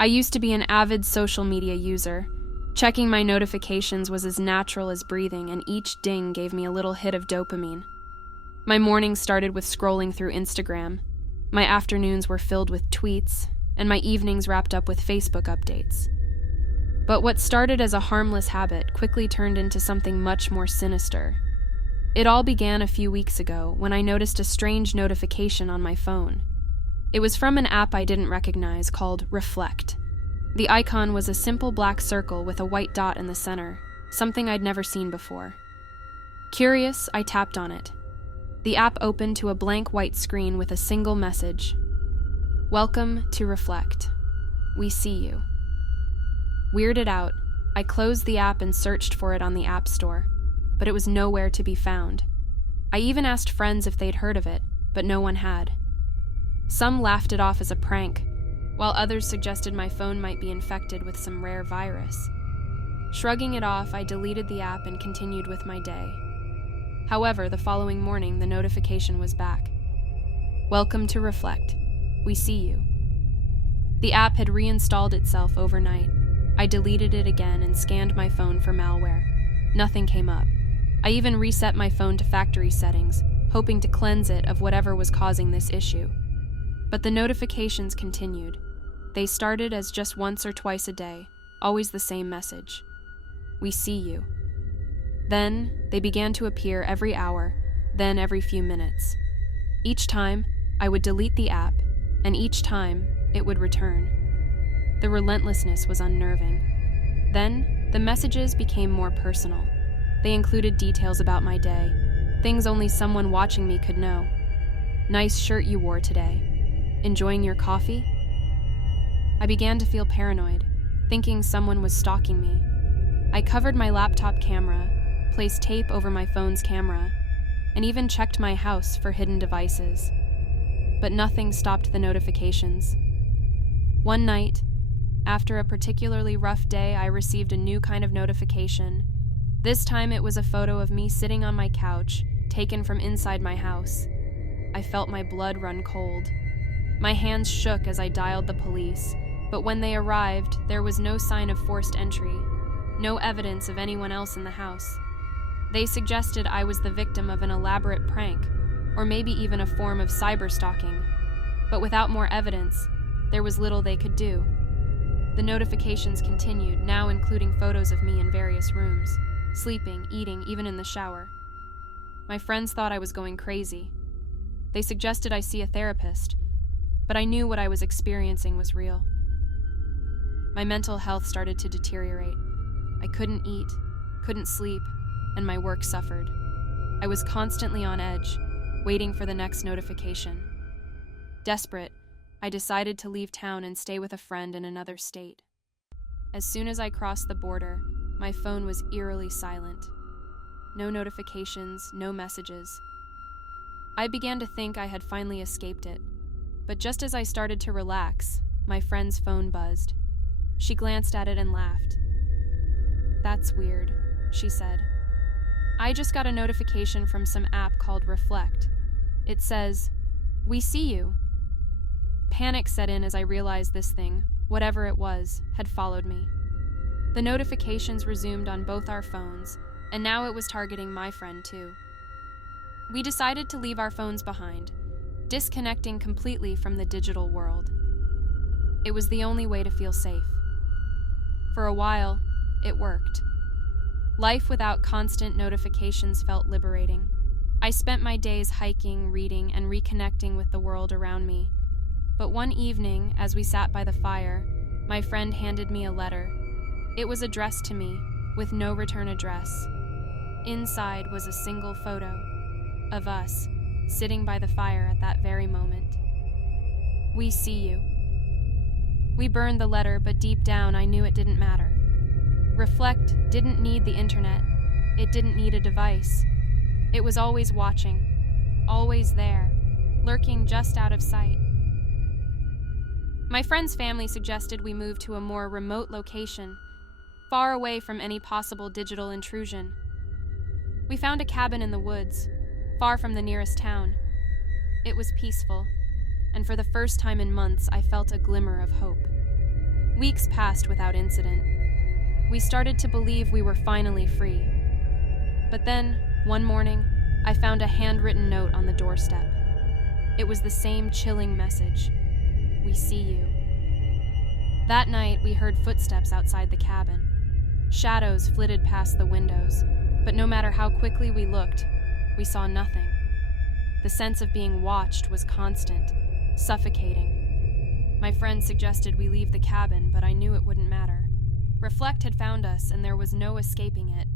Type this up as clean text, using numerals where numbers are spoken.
I used to be an avid social media user. Checking my notifications was as natural as breathing, and each ding gave me a little hit of dopamine. My mornings started with scrolling through Instagram. My afternoons were filled with tweets, and my evenings wrapped up with Facebook updates. But what started as a harmless habit quickly turned into something much more sinister. It all began a few weeks ago when I noticed a strange notification on my phone. It was from an app I didn't recognize called Reflect. The icon was a simple black circle with a white dot in the center, something I'd never seen before. Curious, I tapped on it. The app opened to a blank white screen with a single message. Welcome to Reflect. We see you. Weirded out, I closed the app and searched for it on the App Store, but it was nowhere to be found. I even asked friends if they'd heard of it, but no one had. Some laughed it off as a prank, while others suggested my phone might be infected with some rare virus. Shrugging it off, I deleted the app and continued with my day. However, the following morning, the notification was back. Welcome to Reflect. We see you. The app had reinstalled itself overnight. I deleted it again and scanned my phone for malware. Nothing came up. I even reset my phone to factory settings, hoping to cleanse it of whatever was causing this issue. But the notifications continued. They started as just once or twice a day, always the same message. We see you. Then, they began to appear every hour, then every few minutes. Each time, I would delete the app, and each time, it would return. The relentlessness was unnerving. Then, the messages became more personal. They included details about my day, things only someone watching me could know. Nice shirt you wore today. Enjoying your coffee? I began to feel paranoid, thinking someone was stalking me. I covered my laptop camera, placed tape over my phone's camera, and even checked my house for hidden devices. But nothing stopped the notifications. One night, after a particularly rough day, I received a new kind of notification. This time it was a photo of me sitting on my couch, taken from inside my house. I felt my blood run cold. My hands shook as I dialed the police, but when they arrived, there was no sign of forced entry, no evidence of anyone else in the house. They suggested I was the victim of an elaborate prank, or maybe even a form of cyberstalking. But without more evidence, there was little they could do. The notifications continued, now including photos of me in various rooms, sleeping, eating, even in the shower. My friends thought I was going crazy. They suggested I see a therapist, but I knew what I was experiencing was real. My mental health started to deteriorate. I couldn't eat, couldn't sleep, and my work suffered. I was constantly on edge, waiting for the next notification. Desperate, I decided to leave town and stay with a friend in another state. As soon as I crossed the border, my phone was eerily silent. No notifications, no messages. I began to think I had finally escaped it, but just as I started to relax, my friend's phone buzzed. She glanced at it and laughed. "That's weird," she said. "I just got a notification from some app called Reflect. It says, 'We see you.'" Panic set in as I realized this thing, whatever it was, had followed me. The notifications resumed on both our phones, and now it was targeting my friend too. We decided to leave our phones behind, disconnecting completely from the digital world. It was the only way to feel safe. For a while, it worked. Life without constant notifications felt liberating. I spent my days hiking, reading, and reconnecting with the world around me. But one evening, as we sat by the fire, my friend handed me a letter. It was addressed to me, with no return address. Inside was a single photo of us, sitting by the fire at that very moment. "We see you." We burned the letter, but deep down I knew it didn't matter. Reflect didn't need the internet. It didn't need a device. It was always watching, always there, lurking just out of sight. My friend's family suggested we move to a more remote location, far away from any possible digital intrusion. We found a cabin in the woods, far from the nearest town. It was peaceful, and for the first time in months I felt a glimmer of hope. Weeks passed without incident. We started to believe we were finally free. But then, one morning, I found a handwritten note on the doorstep. It was the same chilling message. We see you. That night, we heard footsteps outside the cabin. Shadows flitted past the windows, but no matter how quickly we looked, we saw nothing. The sense of being watched was constant, suffocating. My friend suggested we leave the cabin, but I knew it wouldn't matter. Reflect had found us, and there was no escaping it.